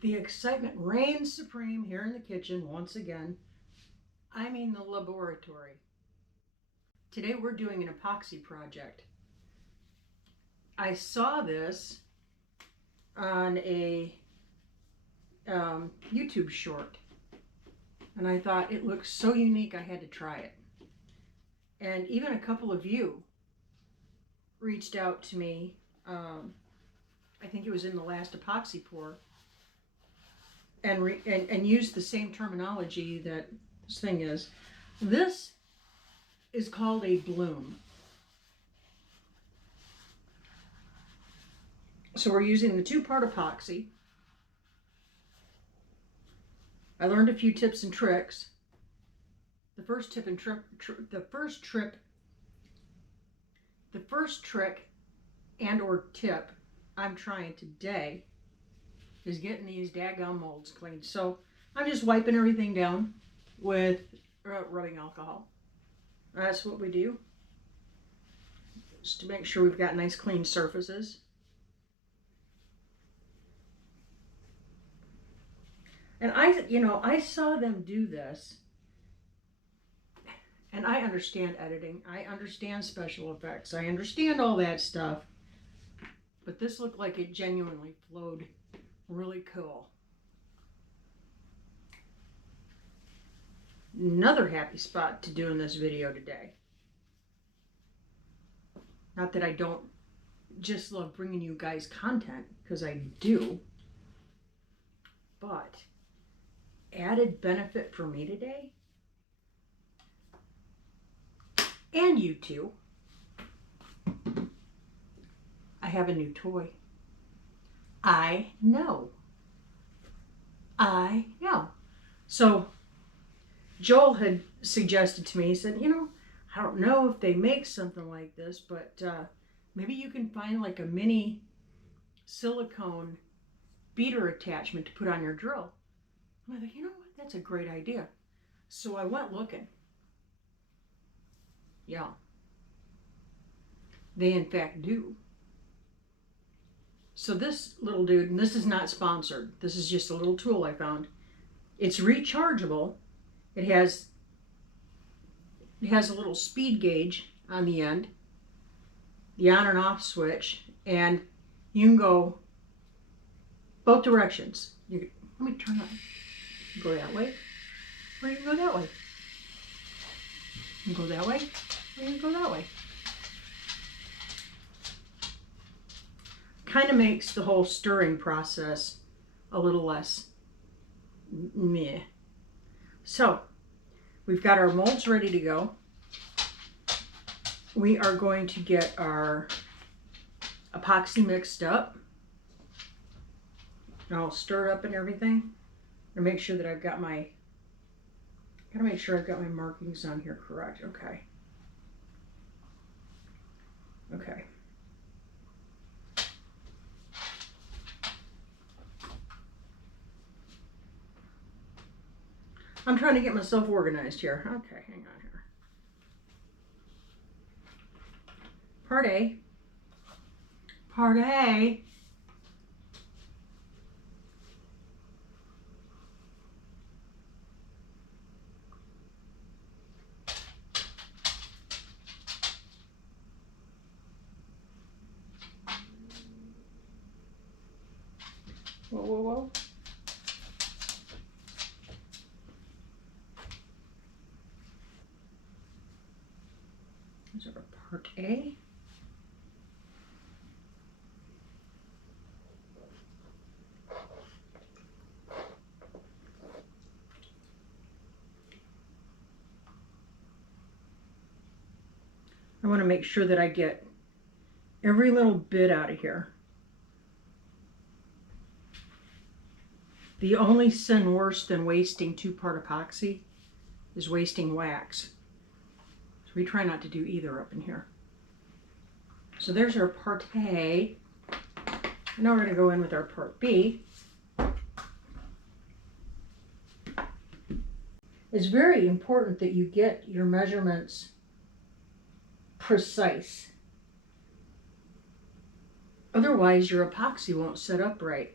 The excitement reigns supreme here in the kitchen once again. I mean the laboratory. Today we're doing an epoxy project. I saw this on a YouTube short, and I thought it looked so unique I had to try it. And even a couple of you reached out to me. I think it was in the last epoxy pour, and used the same terminology that this thing is. This is called a bloom. So we're using the 2-part epoxy. I learned a few tips and tricks. The first trick and or tip I'm trying today is getting these daggone molds cleaned. So I'm just wiping everything down with rubbing alcohol. That's what we do, just to make sure we've got nice clean surfaces. And I saw them do this, and I understand editing, I understand special effects, I understand all that stuff, but this looked like it genuinely flowed really cool. Another happy spot to do in this video today. Not that I don't just love bringing you guys content, because I do, but added benefit for me today, and you too, I have a new toy. I know. So Joel had suggested to me, he said, I don't know if they make something like this, but maybe you can find like a mini silicone beater attachment to put on your drill. And I thought, you know what, that's a great idea. So I went looking. Yeah, they in fact do. So this little dude, and this is not sponsored, this is just a little tool I found. It's rechargeable. It has a little speed gauge on the end, the on and off switch, and you can go both directions. Let me turn on. You go that way, or you can go that way. You can go that way, or you can go that way. Kind of makes the whole stirring process a little less meh. So we've got our molds ready to go. We are going to get our epoxy mixed up. I'll stir it up and everything. And make sure that I've got my, gotta make sure I've got my markings on here correct. Okay. Okay. I'm trying to get myself organized here. Okay, hang on here. Part A. Part A. Whoa, whoa, whoa. Is our part A? I want to make sure that I get every little bit out of here. The only sin worse than wasting 2-part epoxy is wasting wax. So we try not to do either up in here. So there's our part A. Now we're going to go in with our part B. It's very important that you get your measurements precise. Otherwise your epoxy won't set up right.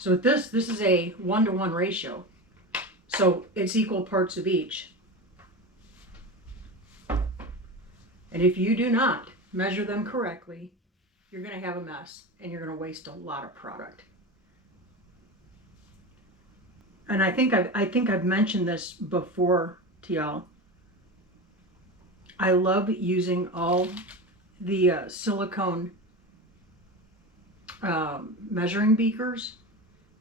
So with this is a 1-to-1 ratio. So it's equal parts of each. And if you do not measure them correctly, you're going to have a mess and you're going to waste a lot of product. And I think I've mentioned this before to y'all. I love using all the silicone measuring beakers,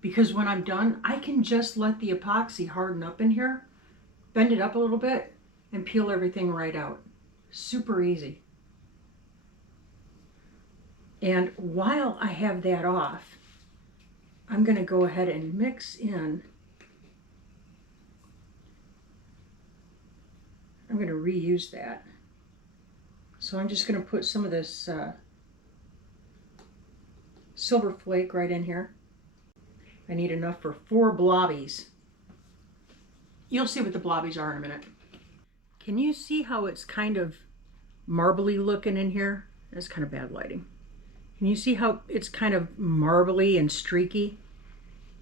because when I'm done, I can just let the epoxy harden up in here, bend it up a little bit, and peel everything right out. Super easy. And while I have that off, I'm going to go ahead and mix in. I'm going to reuse that. So I'm just going to put some of this silver flake right in here. I need enough for 4 blobbies. You'll see what the blobbies are in a minute. Can you see how it's kind of marbly looking in here? That's kind of bad lighting. Can you see how it's kind of marbly and streaky?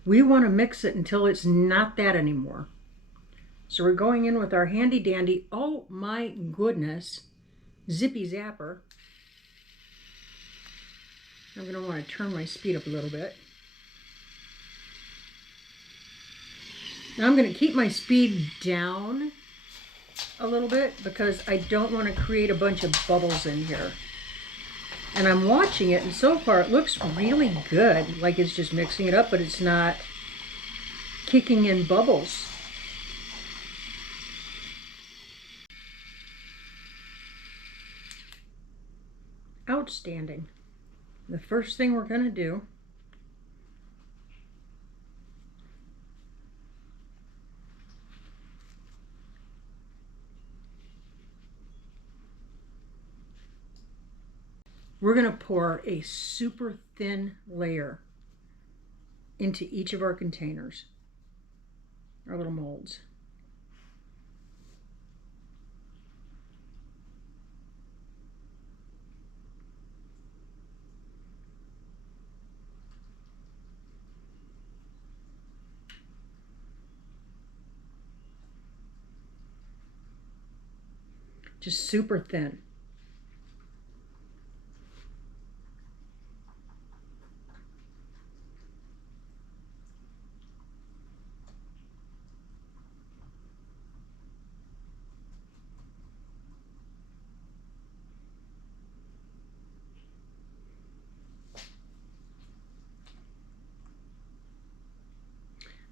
We want to mix it until it's not that anymore. So we're going in with our handy dandy, oh my goodness, zippy zapper. I'm going to want to turn my speed up a little bit. Now I'm going to keep my speed down a little bit because I don't want to create a bunch of bubbles in here. And I'm watching it, and so far it looks really good. Like it's just mixing it up, but it's not kicking in bubbles. Outstanding. The first thing we're going to do we're going to pour a super thin layer into each of our containers, our little molds. Just super thin.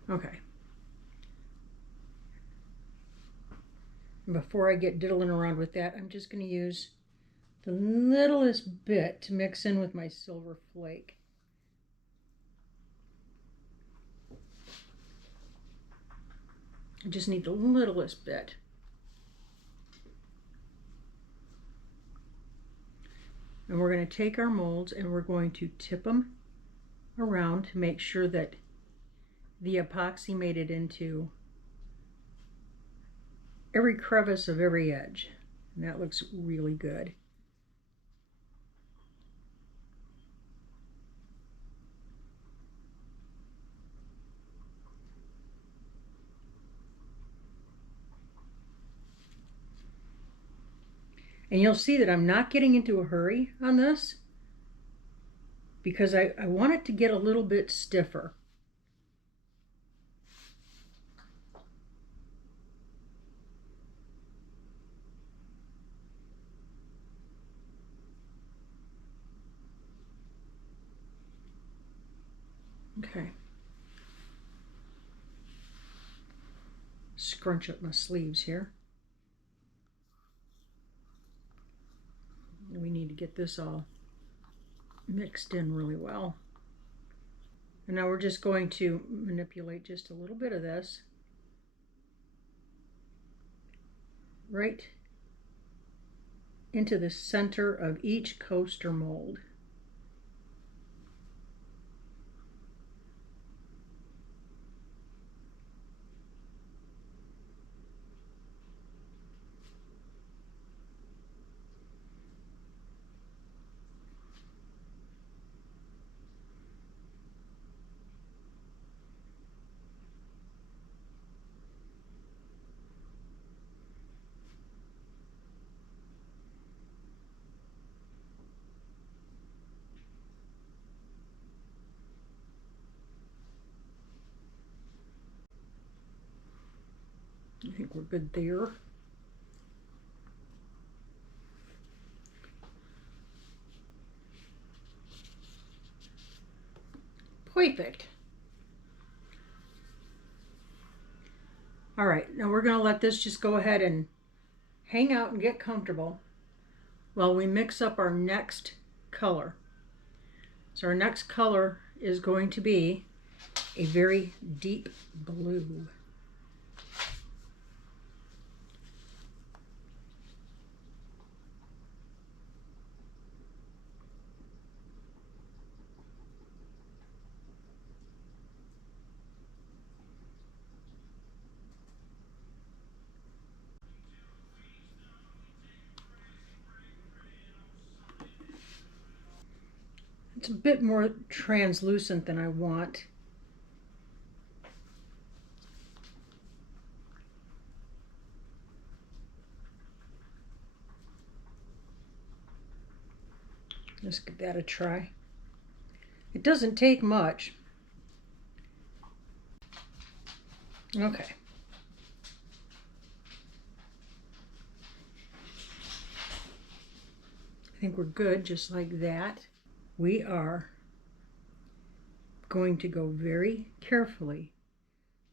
Okay. And before I get diddling around with that, I'm just going to use the littlest bit to mix in with my silver flake. I just need the littlest bit. And we're going to take our molds and we're going to tip them around to make sure that the epoxy made it into every crevice of every edge. And that looks really good. And you'll see that I'm not getting into a hurry on this because I want it to get a little bit stiffer. Okay. Scrunch up my sleeves here. We need to get this all mixed in really well. And now we're just going to manipulate just a little bit of this right into the center of each coaster mold. I think we're good there. Perfect. All right, now we're going to let this just go ahead and hang out and get comfortable while we mix up our next color. So our next color is going to be a very deep blue. It's a bit more translucent than I want. Let's give that a try. It doesn't take much. Okay. I think we're good just like that. We are going to go very carefully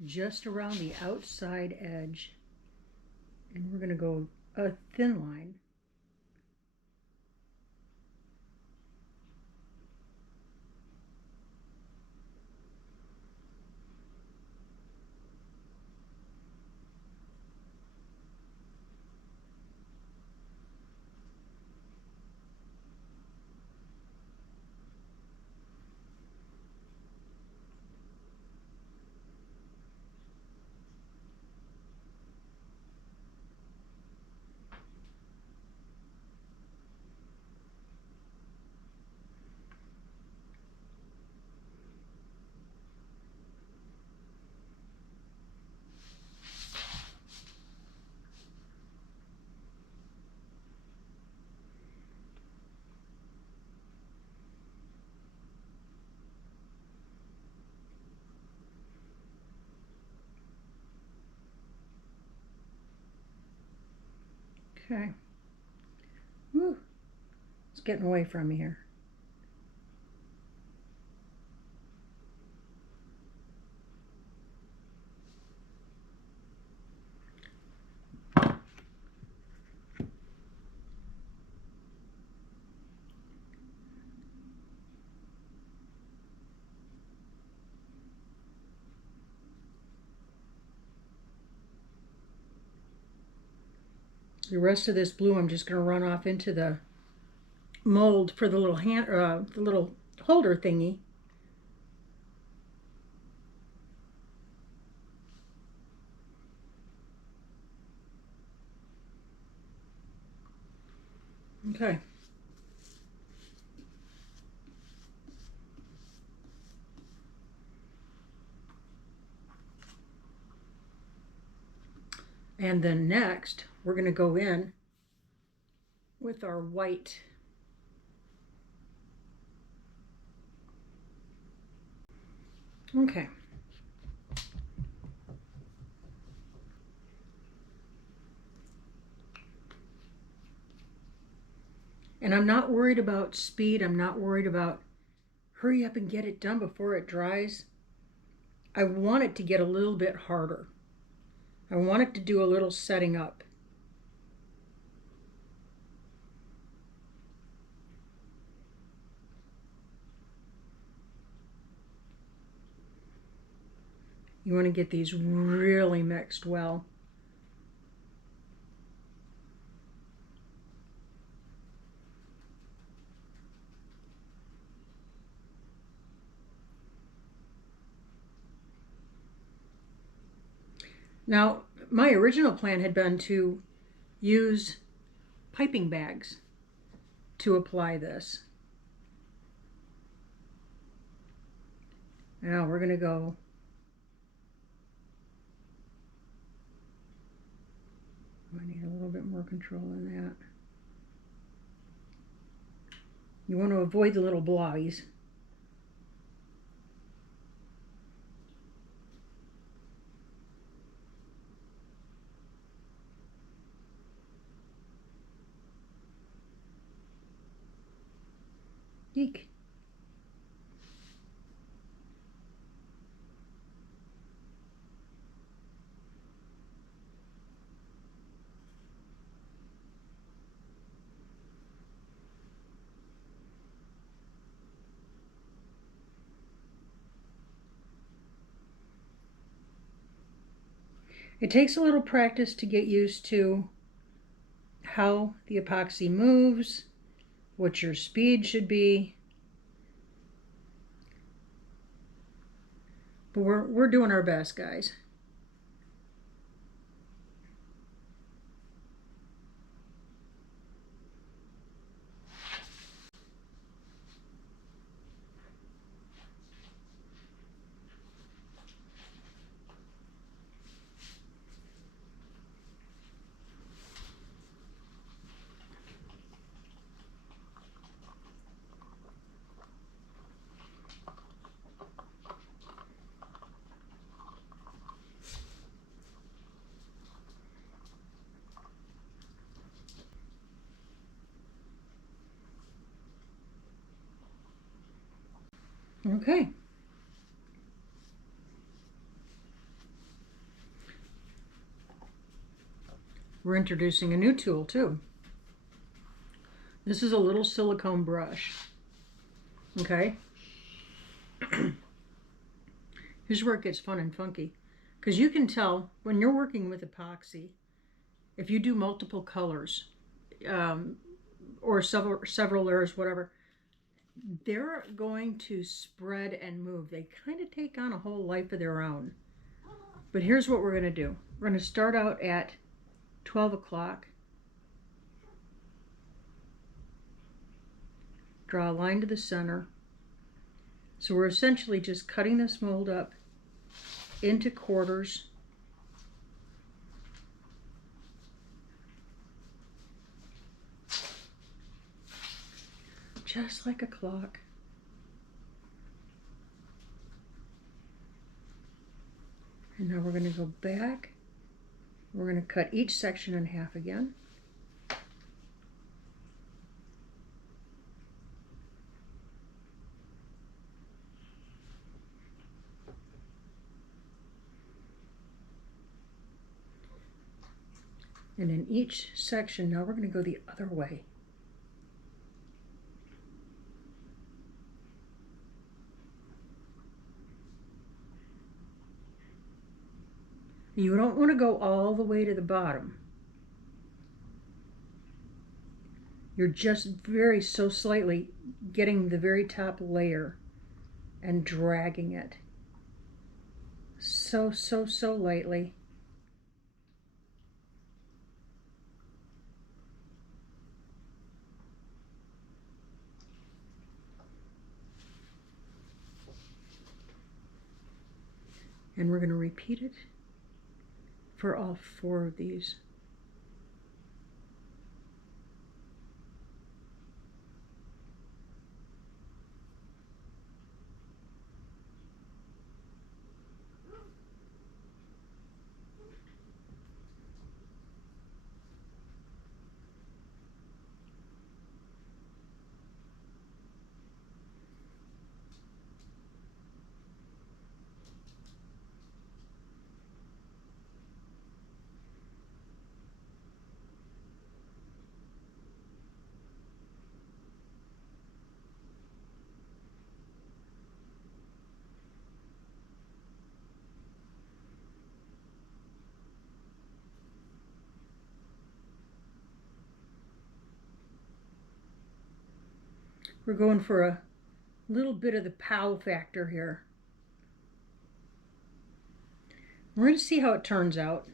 just around the outside edge, and we're going to go a thin line. Okay. Woo. It's getting away from me here. The rest of this blue I'm just going to run off into the mold for the little hand, the little holder thingy. Okay. And then next, we're going to go in with our white. Okay. And I'm not worried about speed. I'm not worried about hurry up and get it done before it dries. I want it to get a little bit harder. I want it to do a little setting up. You want to get these really mixed well. Now, my original plan had been to use piping bags to apply this. Now we're going to go I need a little bit more control in that. You want to avoid the little blobbies. Eek. It takes a little practice to get used to how the epoxy moves, what your speed should be. But we're doing our best, guys. Okay. We're introducing a new tool too. This is a little silicone brush. Okay. Here's where it gets fun and funky. Because you can tell when you're working with epoxy, if you do multiple colors, or several layers, whatever, they're going to spread and move. They kind of take on a whole life of their own. But here's what we're going to do. We're going to start out at 12 o'clock. Draw a line to the center. So we're essentially just cutting this mold up into quarters. Just like a clock. And now we're going to go back. We're going to cut each section in half again. And in each section, now we're going to go the other way. You don't want to go all the way to the bottom. You're just so slightly getting the very top layer and dragging it so lightly. And we're going to repeat it for all 4 of these. We're going for a little bit of the pow factor here. We're going to see how it turns out.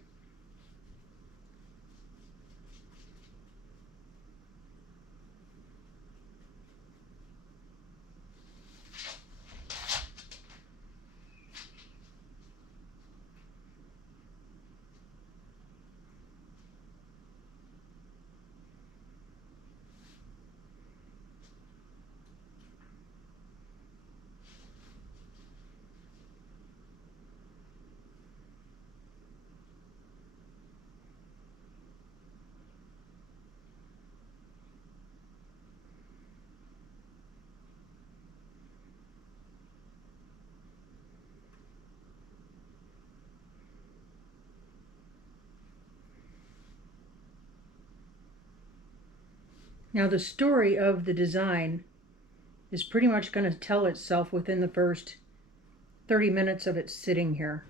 Now the story of the design is pretty much going to tell itself within the first 30 minutes of it sitting here.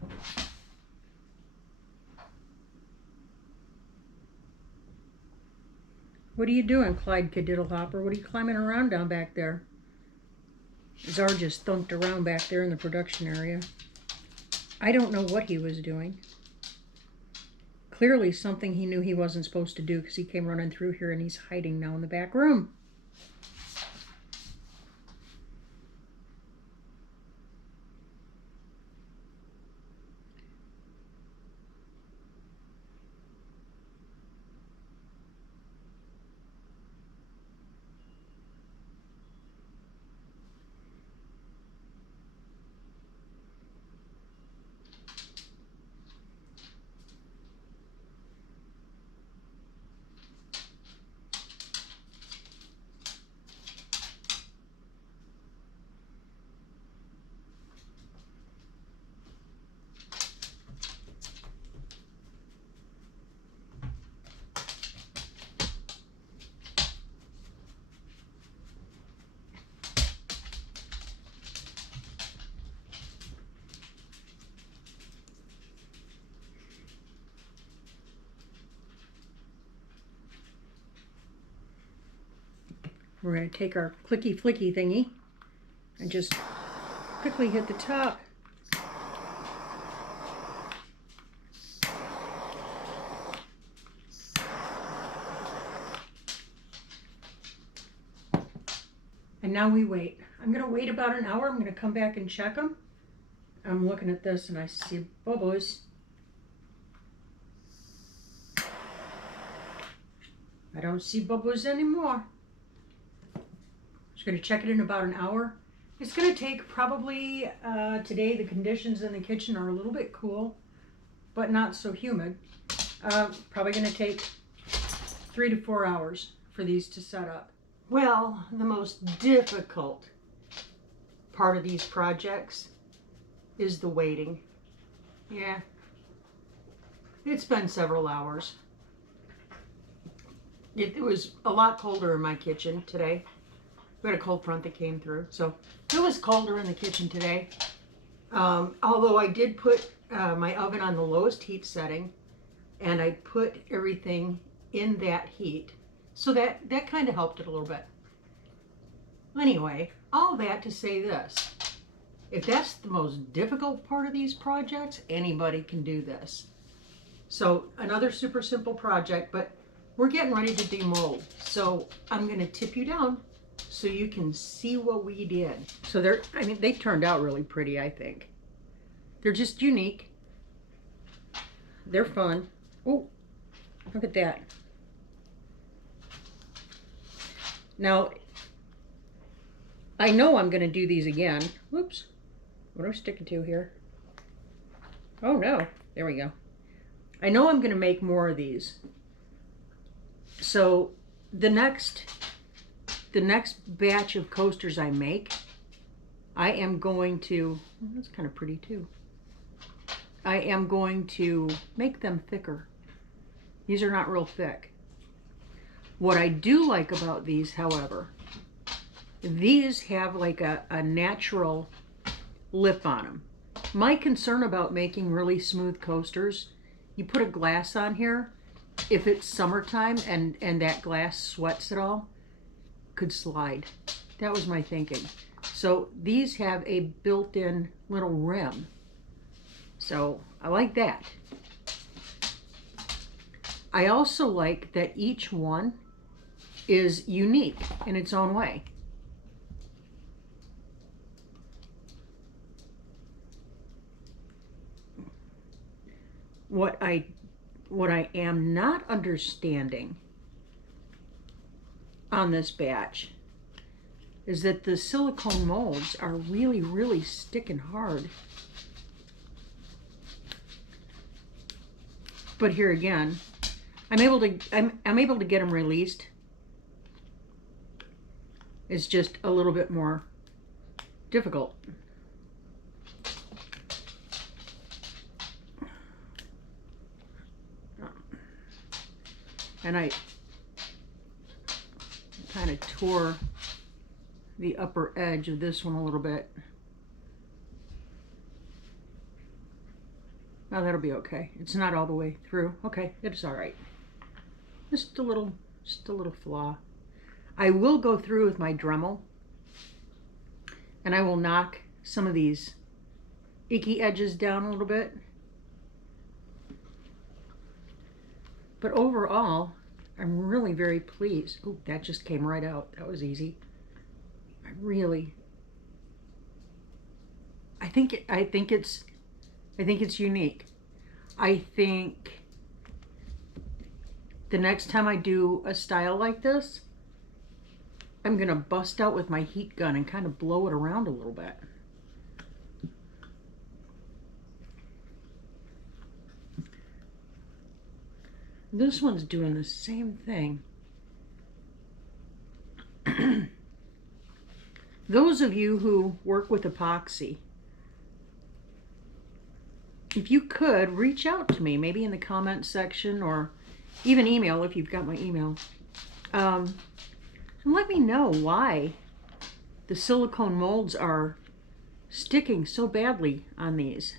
What are you doing, Clyde Kadiddlehopper? What are you climbing around down back there? Czar just thunked around back there in the production area. I don't know what he was doing. Clearly something he knew he wasn't supposed to do, because he came running through here and he's hiding now in the back room. We're going to take our clicky flicky thingy and just quickly hit the top. And now we wait. I'm going to wait about an hour. I'm going to come back and check them. I'm looking at this and I see bubbles. I don't see bubbles anymore. Just going to check it in about an hour. It's going to take probably, today the conditions in the kitchen are a little bit cool, but not so humid. Probably going to take 3 to 4 hours for these to set up. Well, the most difficult part of these projects is the waiting. Yeah, it's been several hours. It was a lot colder in my kitchen today. We had a cold front that came through, so it was colder in the kitchen today. Although I did put my oven on the lowest heat setting, and I put everything in that heat, so that kind of helped it a little bit. Anyway, all that to say this. If that's the most difficult part of these projects, anybody can do this. So another super simple project, but we're getting ready to demold. So I'm going to tip you down so you can see what we did. So they turned out really pretty, I think. They're just unique. They're fun. Oh, look at that. Now, I know I'm going to do these again. Whoops. What am I sticking to here? Oh no, there we go. I know I'm going to make more of these. So the next batch of coasters I make, I am going to, that's kind of pretty too. I am going to make them thicker. These are not real thick. What I do like about these, however, these have like a natural lip on them. My concern about making really smooth coasters, you put a glass on here, if it's summertime and that glass sweats at all, could slide. That was my thinking. So these have a built-in little rim. So I like that. I also like that each one is unique in its own way. What I am not understanding on this batch is that the silicone molds are really, really sticking hard. But here again, I'm able to get them released. It's just a little bit more difficult. And kind of tore the upper edge of this one a little bit. Oh, that'll be okay. It's not all the way through. Okay, it's all right. Just a little flaw. I will go through with my Dremel, and I will knock some of these icky edges down a little bit. But overall, I'm really very pleased. Oh, that just came right out. That was easy. I think it's unique. I think the next time I do a style like this, I'm gonna bust out with my heat gun and kind of blow it around a little bit. This one's doing the same thing. Those of you who work with epoxy, if you could, reach out to me, maybe in the comment section or even email if you've got my email. And let me know why the silicone molds are sticking so badly on these.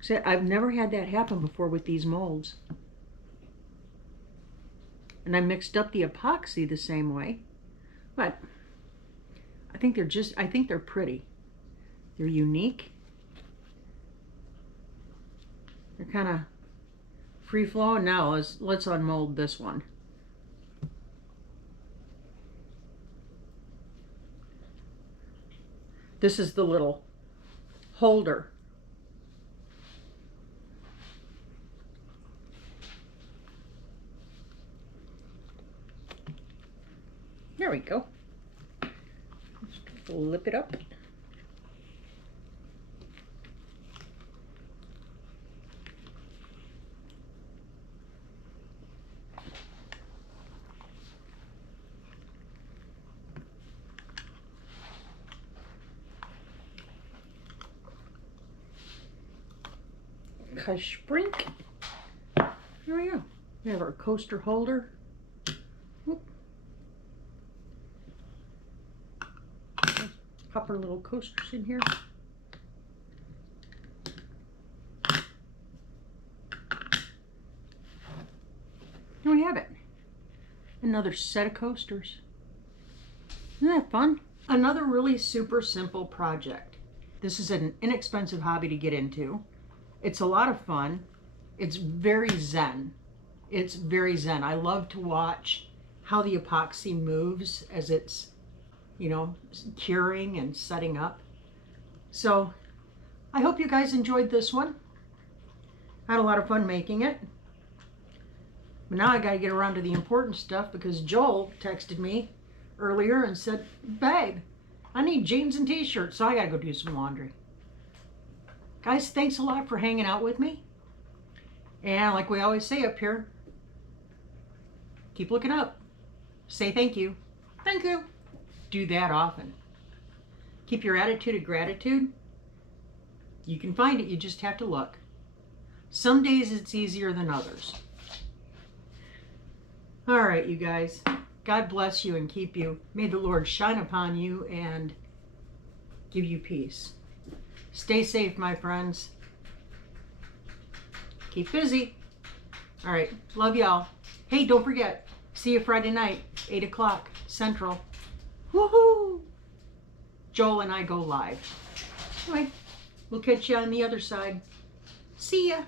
So I've never had that happen before with these molds. And I mixed up the epoxy the same way, but I think they're pretty. They're unique. They're kind of free flowing. Now let's unmold this one. This is the little holder. There we go. Flip it up. Sprink. There we go. We have our coaster holder. Whoop. Pop our little coasters in here. There we have it. Another set of coasters. Isn't that fun? Another really super simple project. This is an inexpensive hobby to get into. It's a lot of fun. It's very zen. It's very zen. I love to watch how the epoxy moves as it's, you know, curing and setting up. So I hope you guys enjoyed this one. I had a lot of fun making it. But now I gotta get around to the important stuff because Joel texted me earlier and said, babe, I need jeans and t-shirts, so I gotta go do some laundry. Guys, thanks a lot for hanging out with me. And like we always say up here, keep looking up. Say thank you. Thank you. Do that often. Keep your attitude of gratitude. You can find it, you just have to look. Some days it's easier than others. All right, you guys. God bless you and keep you. May the Lord shine upon you and give you peace. Stay safe, my friends. Keep busy. All right, love y'all. Hey, don't forget, see you Friday night, 8 o'clock Central. Woohoo! Joel and I go live. Anyway, we'll catch you on the other side. See ya.